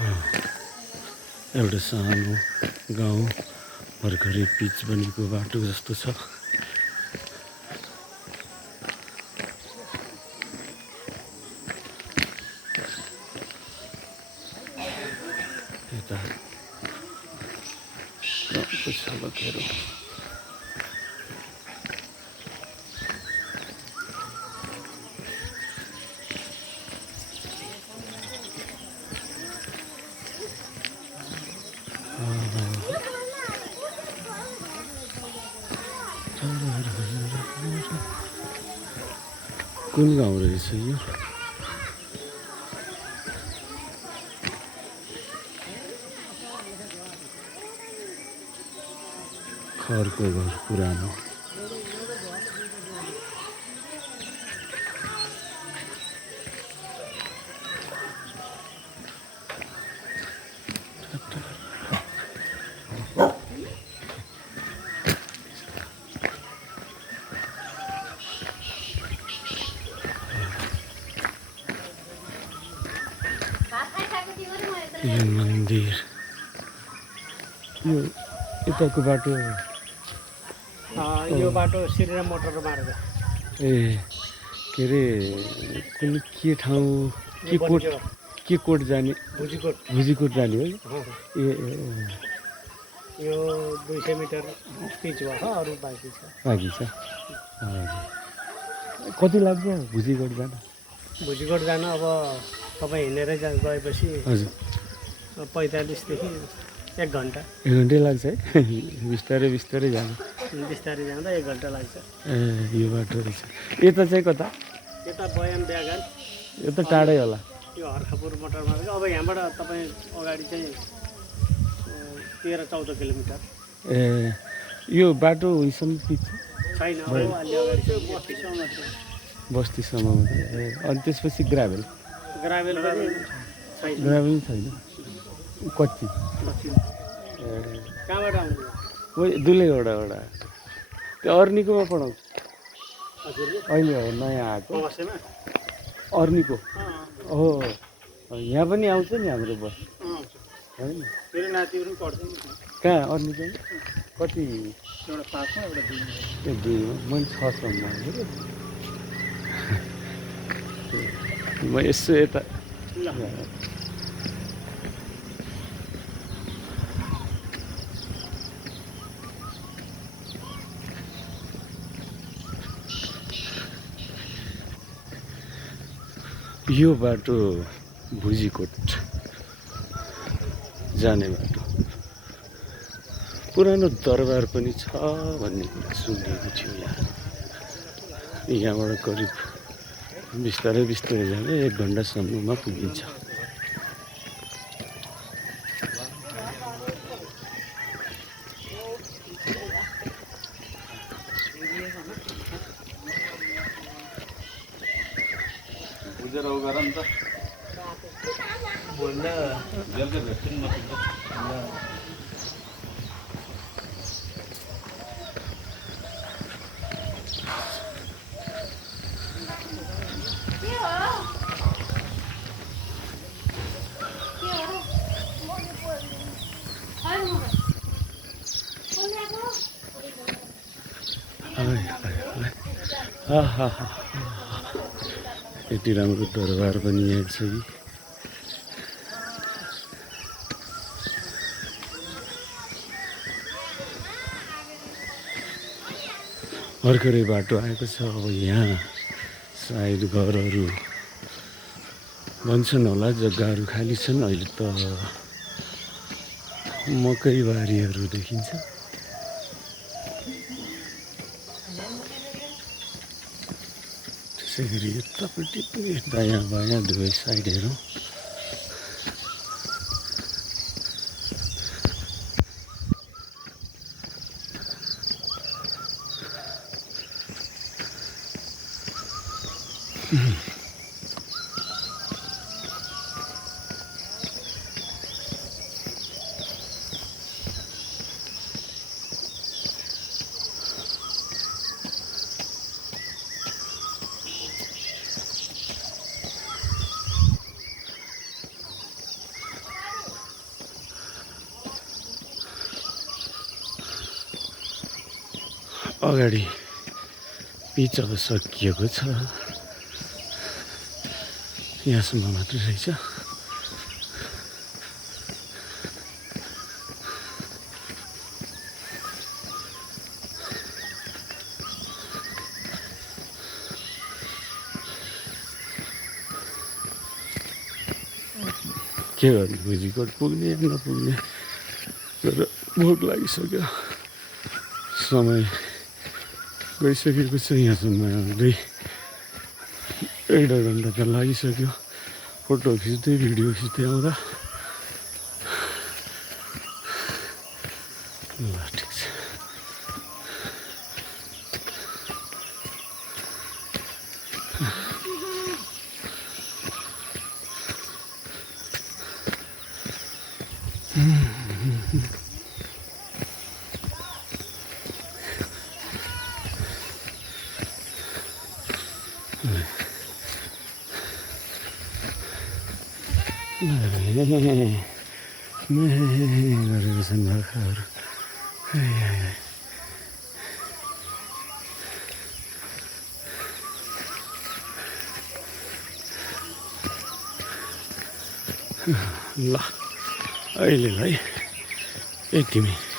एउटा सानो गाउँ भर्खरै पिच बनेको बाटो जस्तो छ। यता गाउँको झलकहरू कुन गाउँ रहेछ यो? खरको घर पुरानो। यो मन्दिर यो यताको बाटो यो बाटो श्रीराम मोटर मार्ग। ए के अरे कुन के ठाउँ के कोट जाने? भुजीकोट जाने हो। ए यो 200 मिटर पिच भयो, अरू बाँकी छ। हजुर कति लाग्छ भुजीकोट जान? भुजीकोट जान अब तपाईँ हिँडेरै गएपछि हजुर 45देखि 1 घन्टा। 1 घन्टै लाग्छ है? बिस्तारै बिस्तारै जानु। बिस्तारै जाँदा 1 घन्टा लाग्छ। ए यो बाटो रहेछ। यता चाहिँ कता? यता बयान ब्यागान। यो त टाढै होला। यो हर्खापुर मोटर मार्ग। अब यहाँबाट तपाईँ अगाडि चाहिँ 13-14 किलोमिटर। ए यो बाटो उहीसम्म पिच छैन, अलि अगाडि चाहिँ बस्तीसम्म मात्रै। बस्तीसम्म मात्रै। ए अनि त्यसपछि ग्राभेल ग्राभेल पनि छैन। ग्राभेल छैन, कच्ची। कहाँबाट आउनु? दुलैवटाबाट। त्यो अर्नीकोमा पढाउँछ हजुरले? अहिले हो नयाँ आएको अवश्यमा अर्नीको हो। यहाँ पनि आउँछ नि हाम्रो बस होइन? मेरो नातिहरू पनि पढ्छ नि। कहाँ अर्नीको? कति? एउटा 5मा एउटा 2मा। ए 2मा, मैले 6सम्म आएको। म यसो यता यो बाटो भुजीकोट जाने बाटो। पुरानो दरबार पनि छ भन्ने कुरा सुनेको थियो। यहाँबाट करिब बिस्तारै बिस्तारै जाँदा 1 घन्टासम्ममा पुगिन्छ। यति राम्रो दरबार पनि यहाँ छ कि भर्खरै बाटो आएको छ। अब यहाँ सायद घरहरू भन्छन् होला, जग्गाहरू खाली छन्। अहिले त मकै बारीहरू देखिन्छ। त्यसै गरी यतापट्टि पनि दायाँ बायाँ दुवै साइडहरू अगाडि पिच अब सकिएको छ, यहाँसम्म मात्रै रहेछ। के गर्नु, भुजिकोट पुग्ने नपुग्ने, तर भोक लागिसक्यो, समय गइसकेको छ। यहाँसम्म आउँदै 1.5 घन्टा त लागिसक्यो फोटो खिच्दै भिडियो खिच्दै आउँदा। ल ठिक छ। गरेको छन् बाख्राहरू। ल अहिलेलाई यति नै।